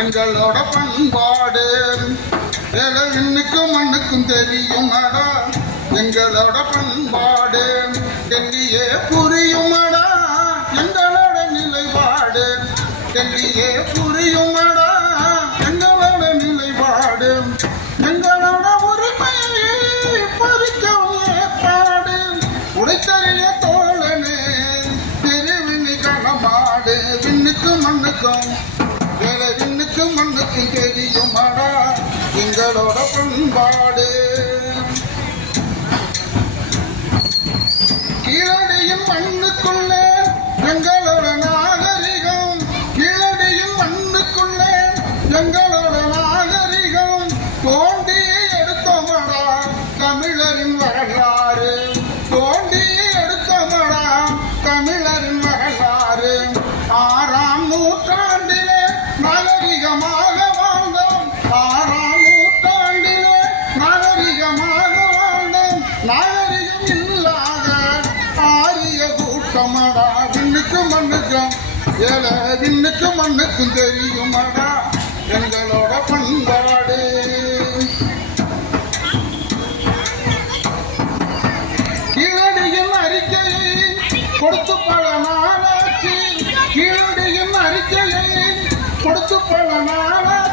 எங்களோட பண்பாடு. வேலை விண்ணுக்கும் மண்ணுக்கும் தெரியுமடா எங்களோட பண்பாடு. டெல்லியே புரியுமடா எங்களோட நிலைப்பாடு. டெல்லியே புரியுமடா எங்களோட நிலைப்பாடு. எங்களோட உரிமையை பறிக்கவும் ஏற்பாடு. உடைத்தறிய தோழனே திருவிழி கணமாடு விண்ணுக்கும் மண்ணுக்கும் தெரியுமாடா எங்களோட பண்பாடு. கீழடியும் மண்ணுக்குள்ளே எங்களோட நாகரிகம். கீழடியும் மண்ணுக்குள்ளே எங்களோட நாகரிகம். தோண்டி எடுத்தோமடா தமிழரின் வரலாறு. தோண்டி எடுத்தோமடா தமிழரின் வரலாறு. ஆறாம் நூற்றாண்டிலே நாகரிகமா நாகரிகம் இல்லாத ஆரிய கூட்டமடா. விண்ணுக்கு மண்ணுக்கும் ஏழை விண்ணுக்கு மண்ணுக்கும் தெரியுமடா. எங்களோட பண்பாடு. கீழடியின் அறிக்கையை கொடுத்து பல நாளாச்சு கீழடியின் அறிக்கையை கொடுத்து பல நாளாச்சு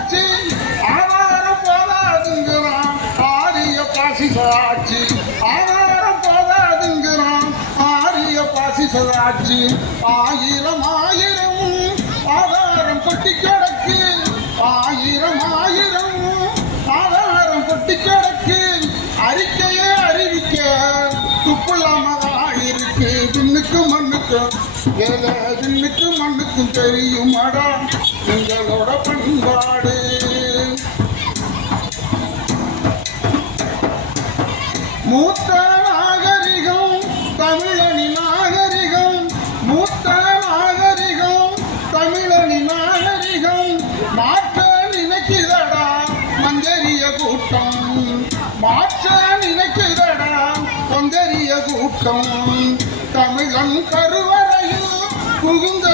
ஆரிய ஆதாரம் போதாதுங்கிறான் ஆரிய பாசிசாட்சி ஆயிரம் ஆயிரம் ஆதாரம் கொட்டி கிடக்கு. ஆயிரம் ஆயிரம் ஆதாரம் கொட்டி கிடக்கு. அறிக்கையே அறிவிக்க துப்புலாமதா இருக்கு. விண்ணுக்கு மண்ணுக்கும் ஏழை விண்ணுக்கு மண்ணுக்கும் தெரியுமாடா. எங்களோட பண்பாடு. மூத்த நாகரிகம் தமிழனி நாகரிகம். மூத்த நாகரிகம் தமிழனி நாகரிகம். மாற்ற நினைக்கிறடா மந்தரிய கூட்டம். மாற்ற நினைக்கிறடா மந்தரிய கூட்டம். தமிழன் கருவறையில் புகுந்த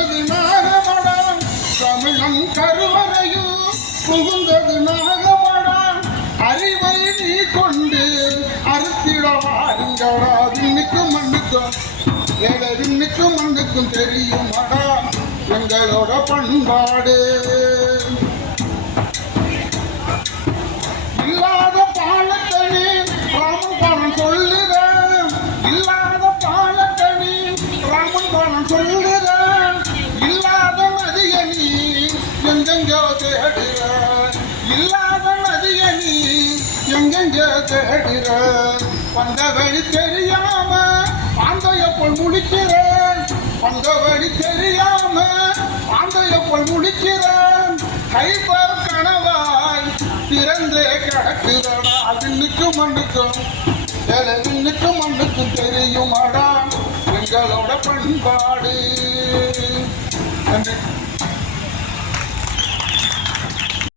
விண்ணுக்கும் மண்ணுக்கும் ஏழை விண்ணுக்கும் மண்ணுக்கும் தெரியுமடா? எங்களோட பண்பாடு. இல்லாத பாலத்தனி ராமன் பணம் சொல்லுறேன் இல்லாத பாலத்தனி ராமன் பணம் சொல்லுறேன் இல்லாத நதிய நீ எங்கெங்கோ தேடுற. இல்லாத நதிய நீ எங்கெங்கோ தேடுற. வந்த வழி தெரியாம போல் முடிக்கிறேன் அந்த வழி தெரியாம ஆந்தைய போல் முடிக்கிறேன் கைபர் கணவாய் திறந்தே கிடக்குதடா. விண்ணுக்கு மண்ணுக்கும் ஏழை மண்ணுக்கும் தெரியுமாடா. எங்களோட பண்பாடு. நன்றி.